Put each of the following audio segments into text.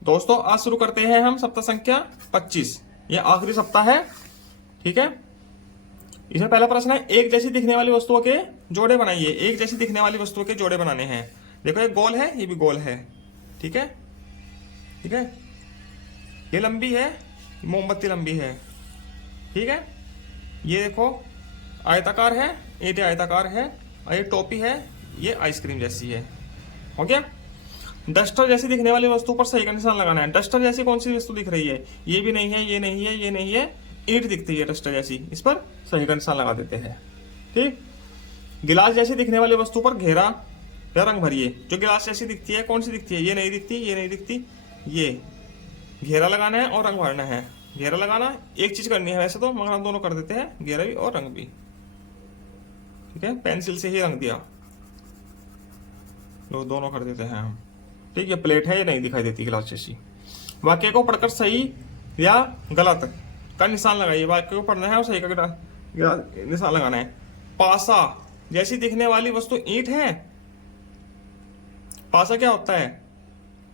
दोस्तों आज शुरू करते हैं हम सप्ताह संख्या 25। ये आखिरी सप्ताह है। ठीक है, इसमें पहला प्रश्न है, एक जैसी दिखने वाली वस्तुओं के जोड़े बनाइए। एक जैसी दिखने वाली वस्तुओं के जोड़े बनाने हैं। देखो ये गोल है, ये भी गोल है। ठीक है, ठीक है, ये लंबी है, मोमबत्ती लंबी है। ठीक है, ये देखो आयताकार है, ये आयताकार है, और ये टोपी है, ये आइसक्रीम जैसी है। हो गया। डस्टर जैसी दिखने वाली वस्तु पर सही का निशान लगाना है। डस्टर जैसी कौन सी वस्तु दिख रही है? ये भी नहीं है, ये नहीं है, ये नहीं है, ईंट दिखती है डस्टर जैसी, इस पर सही का निशान लगा देते हैं। ठीक। गिलास जैसी दिखने वाली वस्तु पर घेरा या रंग भरिए। जो गिलास जैसी दिखती है कौन सी दिखती है? ये नहीं दिखती, ये नहीं दिखती, ये घेरा लगाना है और रंग भरना है। घेरा लगाना एक चीज करनी है वैसे तो, मगर हम दोनों कर देते हैं, घेरा भी और रंग भी। ठीक है, पेंसिल से ही रंग दिया, दोनों कर देते हैं हम। ठीक है, प्लेट है, ये नहीं दिखाई देती गिलास जैसी। वाक्य को पढ़कर सही या गलत का निशान लगाइए। वाक्य को पढ़ना है और सही का निशान लगाना है। पासा जैसी दिखने वाली वस्तु ईंट है। पासा क्या होता है?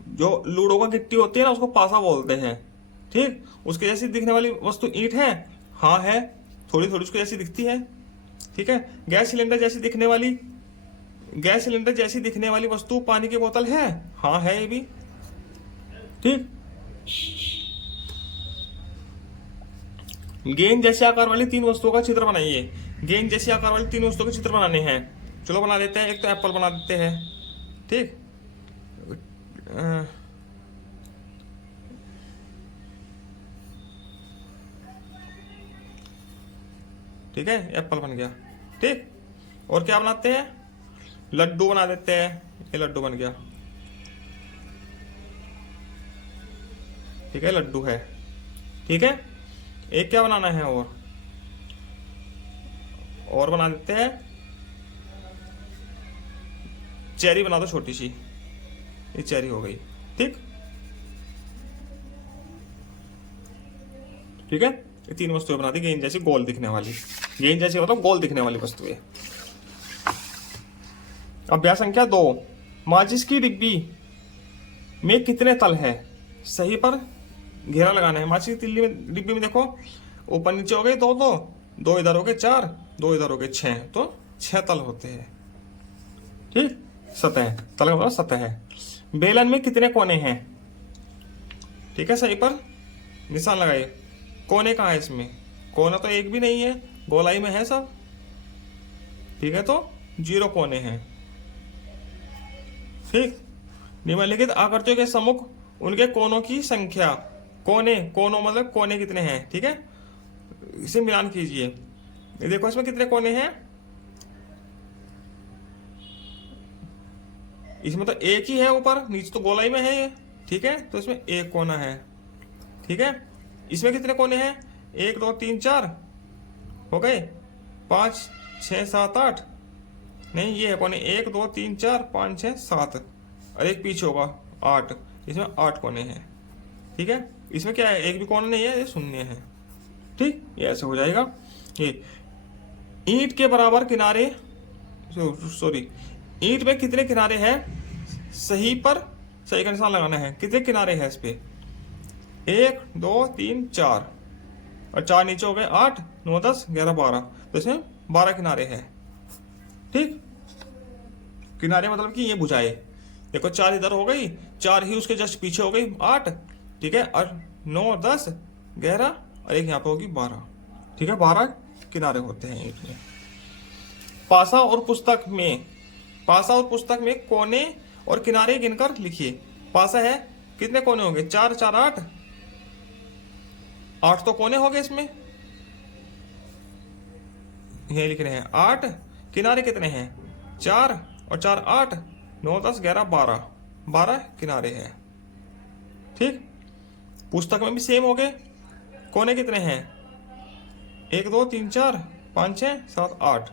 जो लूडो का गिट्टी होती है ना, उसको पासा बोलते हैं। ठीक, उसके जैसी दिखने वाली वस्तु ईंट है। हाँ है, थोड़ी थोड़ी उसको जैसी दिखती है। ठीक है, गैस सिलेंडर जैसी दिखने वाली वस्तु पानी की बोतल है। हाँ है, ये भी। ठीक। गेंद जैसे आकार वाली तीन वस्तुओं का चित्र बनाइए। गेंद जैसे आकार वाली तीन वस्तुओं के चित्र बनाने हैं। चलो बना देते हैं। एक तो एप्पल बना देते हैं। ठीक, ठीक है, एप्पल बन गया। ठीक, और क्या बनाते हैं? लड्डू बना देते हैं। ये लड्डू बन गया। ठीक है, लड्डू है। ठीक है, एक क्या बनाना है? और बना देते हैं, चेरी बना दो छोटी सी। ये चेरी हो गई। ठीक, ठीक है, ये तीन वस्तुएं बना दी गेंद जैसी गोल दिखने वाली। गेंद जैसी मतलब गोल दिखने वाली वस्तुएं। अभ्यास संख्या 2, माचिस की डिब्बी में कितने तल है? सही पर घेरा लगाना है। माचिस की डिब्बी में देखो ऊपर नीचे हो गए दो इधर हो गए 4, 2 इधर हो गए 6, तो 6 तल होते हैं। ठीक, सतह, तल का मतलब सतह है। बेलन में कितने कोने हैं? ठीक है, सही पर निशान लगाइए। कोने कहाँ है इसमें? कोना तो एक भी नहीं है, गोलाई में है सब। ठीक है, तो 0 कोने हैं। ठीक, निम्नलिखित आकृतियों के सम्मुख उनके कोनों की संख्या। कोनों मतलब कोने कितने हैं? ठीक है, इसे मिलान कीजिए। ये देखो इसमें कितने कोने हैं? इसमें तो एक ही है, ऊपर नीचे तो गोलाई में है ये। ठीक है, तो इसमें एक कोना है। ठीक है, इसमें कितने कोने हैं? 1 2 3 4 हो गए, 5 6 7 8। नहीं, ये है कोने 1 2 3 4 5 6 7, और एक पीछे होगा 8। इसमें 8 कोने हैं। ठीक है, इसमें क्या है? एक भी कोना नहीं है, ये शून्य है। ठीक, ये ऐसे हो जाएगा। ये ईंट के बराबर किनारे, सॉरी, ईंट में कितने किनारे हैं? सही पर सही का निशान लगाना है। कितने किनारे हैं इस पे? 1 2 3 4, और 4 नीचे हो गए 8 9 10 11 12, तो इसमें 12 किनारे हैं। ठीक, किनारे मतलब कि ये भुजाएं। देखो 4 इधर हो गई, 4 ही उसके जस्ट पीछे हो गई 8। ठीक है, और 9 10 11, और एक यहाँ पे होगी 12। ठीक है, 12 किनारे होते हैं ईंट में। पासा और पुस्तक में कोने और किनारे गिनकर लिखिए। पासा है, कितने कोने होंगे? 4 4 8, 8 तो कोने हो गए इसमें, ये लिख रहे हैं 8। किनारे कितने हैं? 4 और 4 8, 9 10 11 12, 12 किनारे हैं। ठीक, पुस्तक में भी सेम हो गए। कोने कितने हैं? 1 2 3 4 5 6 7 8,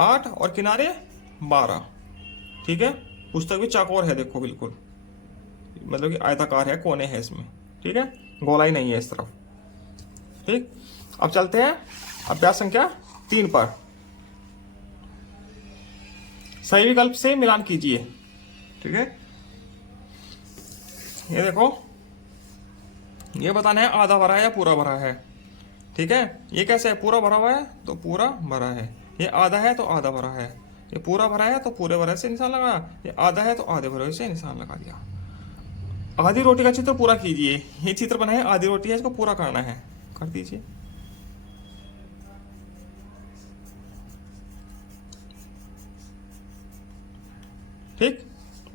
8 और किनारे 12। ठीक है, पुस्तक भी चौकोर है, देखो बिल्कुल, मतलब कि आयताकार है, कोने हैं इसमें। ठीक है, गोलाई नहीं है इस तरफ। ठीक, अब चलते हैं अभ्यास संख्या 3 पर। सही विकल्प से मिलान कीजिए। ठीक है, ये देखो, ये बताना है आधा भरा है या पूरा भरा है। ठीक है, ये कैसे है, पूरा भरा हुआ है तो पूरा भरा है, ये आधा है तो आधा भरा है, ये पूरा भरा है तो पूरे भरे से निशान लगाया, ये आधा है तो आधे भरे से निशान लगा दिया। आधी रोटी का चित्र पूरा कीजिए। ये चित्र बना है, आधी रोटी है, इसको पूरा करना है, कर दीजिए। ठीक,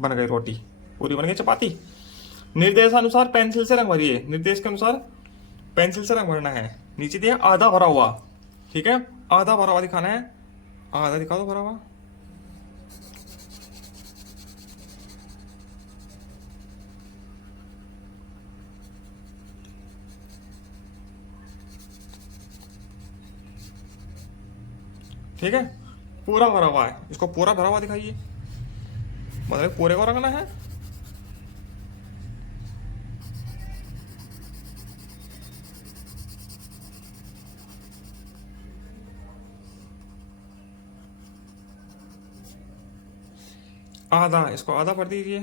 बन गई रोटी, पूरी बन गई चपाती। निर्देशानुसार पेंसिल से रंग भरिए। निर्देश के अनुसार पेंसिल से रंग भरना है। नीचे दिया आधा भरा हुआ, ठीक है, आधा भरा हुआ दिखाना है। आधा दिखा दो भरा हुआ। ठीक है, पूरा भरा हुआ है, इसको पूरा भरा हुआ दिखाइए, मतलब पूरे को रंगना है। आधा, इसको आधा कर दीजिए।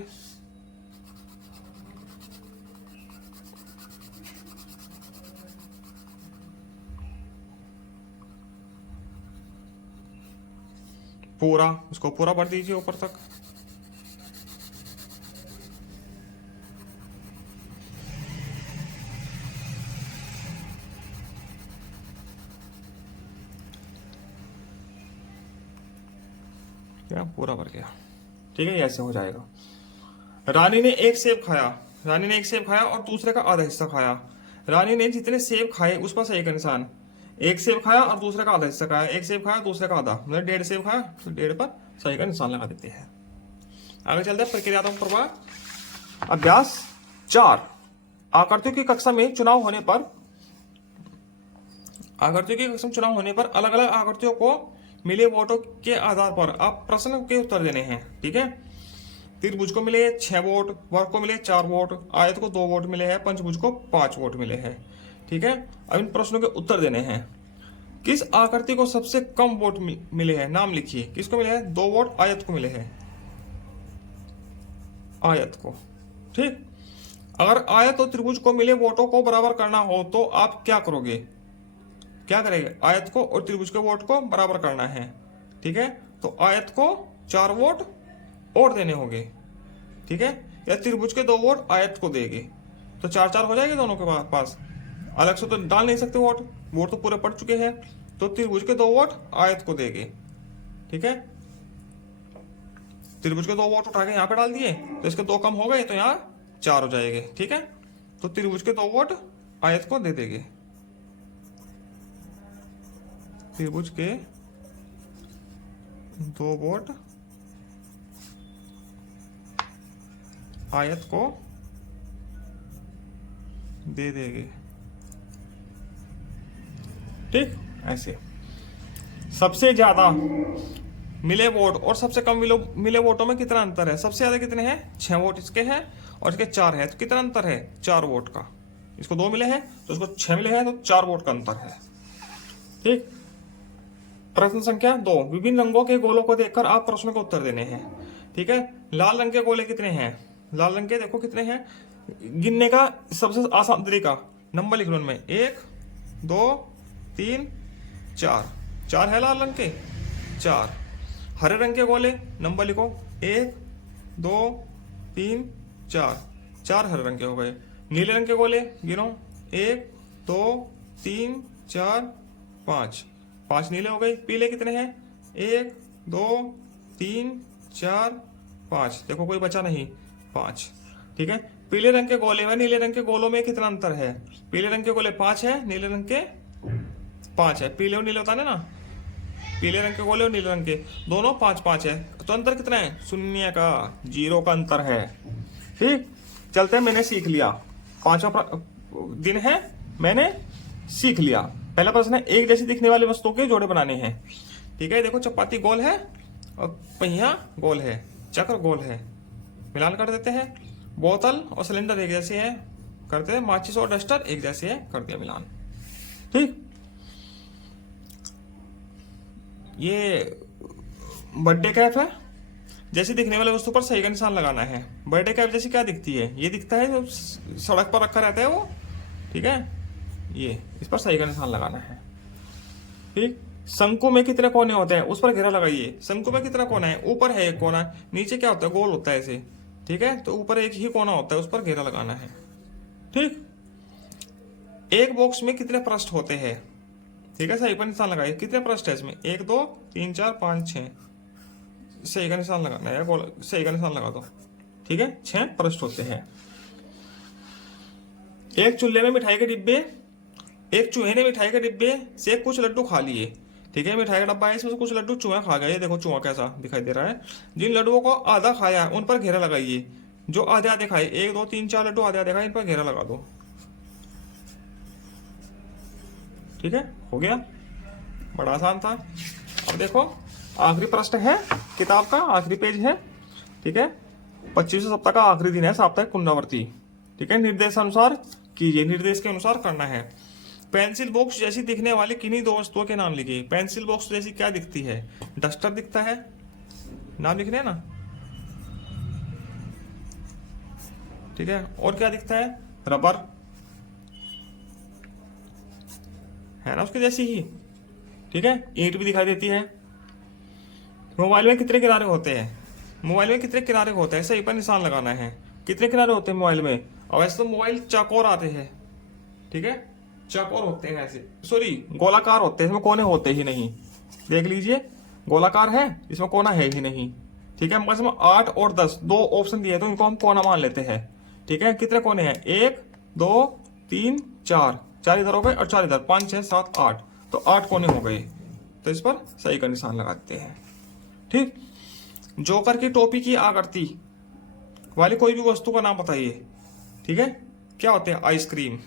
पूरा, इसको पूरा भर दीजिए ऊपर तक। क्या, पूरा भर गया। ठीक है, ऐसे हो जाएगा। रानी ने एक सेब खाया। रानी ने एक सेब खाया और दूसरे का आधा हिस्सा खाया। रानी ने जितने सेब खाए उस पर सही का निशान। एक सेब खाया और दूसरे का आधा हिस्सा खाया, एक सेब खाया दूसरे का आधा, मतलब 1.5 सेब खाया तो 1.5 पर सही का निशान लगा देते हैं। आगे चलते हैं प्रक्रियात्मक प्रवाह। अभ्यास 4। आकृतियों की कक्षा में चुनाव होने पर, आकृतियों की कक्षा में चुनाव होने पर अलग अलग आकृतियों को मिले वोटों के आधार पर आप प्रश्न के उत्तर देने हैं। ठीक है, त्रिभुज को मिले 6 वोट, वर्ग को मिले 4 वोट, आयत को 2 वोट मिले हैं, पंचभुज को 5 वोट मिले हैं। ठीक है, अब इन प्रश्नों के उत्तर देने हैं। किस आकृति को सबसे कम वोट मिले हैं, नाम लिखिए। किसको मिले हैं, 2 वोट आयत को मिले हैं, आयत को। ठीक, अगर आयत और त्रिभुज को मिले वोटों को बराबर करना हो तो आप क्या करोगे, क्या करेंगे, आयत को और त्रिभुज के वोट को बराबर करना है। ठीक है, तो आयत को 4 वोट और देने होंगे। ठीक है, या त्रिभुज के 2 वोट आयत को देंगे तो 4-4 हो जाएंगे दोनों के पास। अलग से तो डाल नहीं सकते वोट, वोट तो पूरे पड़ चुके हैं, तो त्रिभुज के 2 वोट आयत को देंगे। ठीक है, त्रिभुज के 2 वोट उठा के यहाँ पे डाल दिए तो इसके 2 कम हो गए तो यहाँ 4 हो जाएंगे। ठीक है, तो त्रिभुज के 2 वोट आयत को दे देंगे, त्रिभुज के 2 वोट आयत को दे देंगे। ठीक, ऐसे सबसे ज्यादा मिले वोट और सबसे कम मिले वोटों में कितना अंतर है, सबसे ज्यादा कितने हैं, 6 वोट इसके हैं और इसके 4 है, तो कितना अंतर है, 4 वोट का। इसको 2 मिले हैं तो इसको 6 मिले हैं, तो 4 वोट का अंतर है। ठीक, प्रश्न संख्या 2। विभिन्न रंगों के गोलों को देखकर आप प्रश्नों के उत्तर देने हैं। ठीक है, लाल रंग के गोले कितने हैं, लाल रंग के देखो कितने हैं, गिनने का सबसे आसान तरीका, नंबर लिख लो उनमें, 1 2 3 4, 4 है लाल रंग के, 4। हरे रंग के गोले नंबर लिखो, 1 2 3 4, 4 हरे रंग के हो गए। नीले रंग के गोले गिनो, 1 2 3 4 5, 5 नीले हो गए। पीले कितने हैं, 1 2 3 4 5, देखो कोई बचा नहीं, 5। ठीक है, पीले रंग के गोले में नीले रंग के गोलों में कितना अंतर है, पीले रंग के गोले 5 है, नीले रंग के 5 है। पीले और नीले होता है ना, पीले रंग के गोले और नीले रंग के दोनों 5-5 है, तो अंतर कितना है, 0 का, 0 का अंतर है। ठीक, चलते हैं, मैंने सीख लिया, 5वां दिन है, मैंने सीख लिया। पहला प्रश्न है, एक जैसी दिखने वाली वस्तुओं के जोड़े बनाने हैं। ठीक है, देखो चपाती गोल है और पहिया गोल है, चक्र गोल है, मिलान कर देते हैं। बोतल और सिलेंडर एक जैसे हैं, करते हैं। माचिस और डस्टर एक जैसे हैं, कर दिया मिलान। ठीक, ये बर्थडे कैप है, जैसे दिखने वाले वस्तु पर सही का निशान लगाना है। बर्थडे कैप जैसी क्या दिखती है, ये दिखता है जो सड़क पर रखा रहता है वो, ठीक है, ये इस पर सही का निशान लगाना है। ठीक, शंकु में कितने कोने होते हैं, उस पर घेरा लगाइए। शंकु में कितना कोना है, ऊपर है एक कोना, नीचे क्या होता है, गोल होता है ऐसे, ठीक है, तो ऊपर एक ही कोना होता है, उस पर घेरा लगाना है। ठीक, एक बॉक्स में कितने पृष्ठ होते हैं, ठीक है, सही पर निशान लगाइए। कितने पृष्ठ है इसमें, 1 2 3 4 5 6, सही का निशान लगाना है, गोल सही का निशान लगा दो, ठीक है, 6 पृष्ठ होते हैं। एक चूल्हे में मिठाई के डिब्बे, एक चूहे ने मिठाई के डिब्बे से कुछ लड्डू खा लिए, ठीक है, मिठाई का डब्बा है, इसमें से कुछ लड्डू चूहा खा गया, ये देखो चूहा कैसा दिखाई दे रहा है। जिन लड्डुओं को आधा खाया है उन पर घेरा लगाइए। जो आधे आधे खाए, 1 2 3 4 लड्डू आधे आधे खाए, इन पर घेरा लगा दो। ठीक है, हो गया, बड़ा आसान था। अब देखो आखिरी प्रश्न है किताब का, आखिरी पेज है, ठीक है, 25वें सप्ताह का आखिरी दिन है, साप्ताहिक पुनरावृत्ति, ठीक है, निर्देशानुसार कीजिए, निर्देश के अनुसार करना है। पेंसिल बॉक्स जैसी दिखने वाली किन्हीं 2 वस्तुओं के नाम लिखिए। पेंसिल बॉक्स जैसी क्या दिखती है, डस्टर दिखता है, नाम लिखने है ना, ठीक है, और क्या दिखता है, रबर है ना उसके जैसी ही, ठीक है, ईंट भी दिखाई देती है। मोबाइल में कितने किनारे होते हैं, मोबाइल में कितने किनारे होते हैं, सही पर निशान लगाना है। कितने किनारे होते हैं मोबाइल में, और वैसे तो मोबाइल चौकोर आते हैं, ठीक है, चौकोर होते हैं, ऐसे सॉरी गोलाकार होते हैं, इसमें कोने होते ही नहीं, देख लीजिए गोलाकार है, इसमें कोना है ही नहीं, ठीक है। इसमें 8 और 10 2 ऑप्शन दिए, तो इनको हम कोना मान लेते हैं, ठीक है। कितने कोने हैं, 1 2 3 4, 4 इधर हो गए और 4 इधर, 5 6 7 8, तो 8 कोने हो गए, तो इस पर सही का निशान लगाते हैं। ठीक, जोकर की टोपी की आकृति वाली कोई भी वस्तु का नाम बताइए, ठीक है, क्या होते हैं, आइसक्रीम,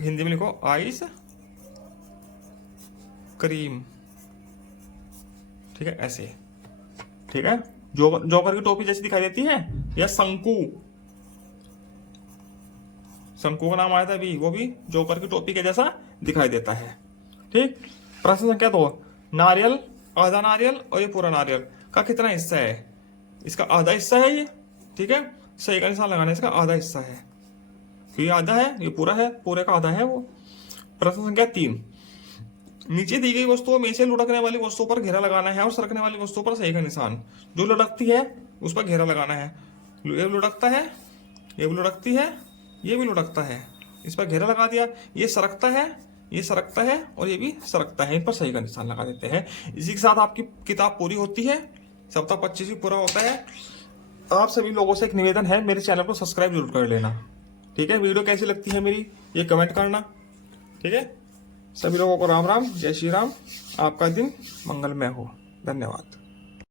हिंदी में लिखो आइस क्रीम, ठीक है, ऐसे, ठीक है। जोकर की टोपी जैसी दिखाई देती है, या शंकु, शंकु का नाम आया था अभी, वो भी जोकर की टोपी के जैसा दिखाई देता है। ठीक, प्रश्न संख्या 2, नारियल, आधा नारियल और ये पूरा नारियल का कितना हिस्सा है, इसका आधा हिस्सा है ये, ठीक है, सही का निशान लगाना है, इसका आधा हिस्सा है, ये आधा है, ये पूरा है, पूरे का आधा है वो। प्रश्न संख्या 3, नीचे दी गई वस्तुओं में से लुढ़कने वाली वस्तुओं पर घेरा लगाना है और सरकने वाली वस्तुओं पर सही का निशान। जो लुढ़कती है उस पर घेरा लगाना है, ये लुढ़कता है, ये भी लुढ़कती है, ये भी लुढ़कता है, इस पर घेरा लगा दिया, ये सरकता है, ये सरकता है और ये भी सरकता है, इन पर सही का निशान लगा देते हैं। इसी के साथ आपकी किताब पूरी होती है, सप्ताह 25 भी पूरा होता है। आप सभी लोगों से एक निवेदन है, मेरे चैनल को सब्सक्राइब जरूर कर लेना, ठीक है। वीडियो कैसी लगती है मेरी, ये कमेंट करना, ठीक है। सभी लोगों को राम राम, जय श्री राम, आपका दिन मंगलमय हो, धन्यवाद।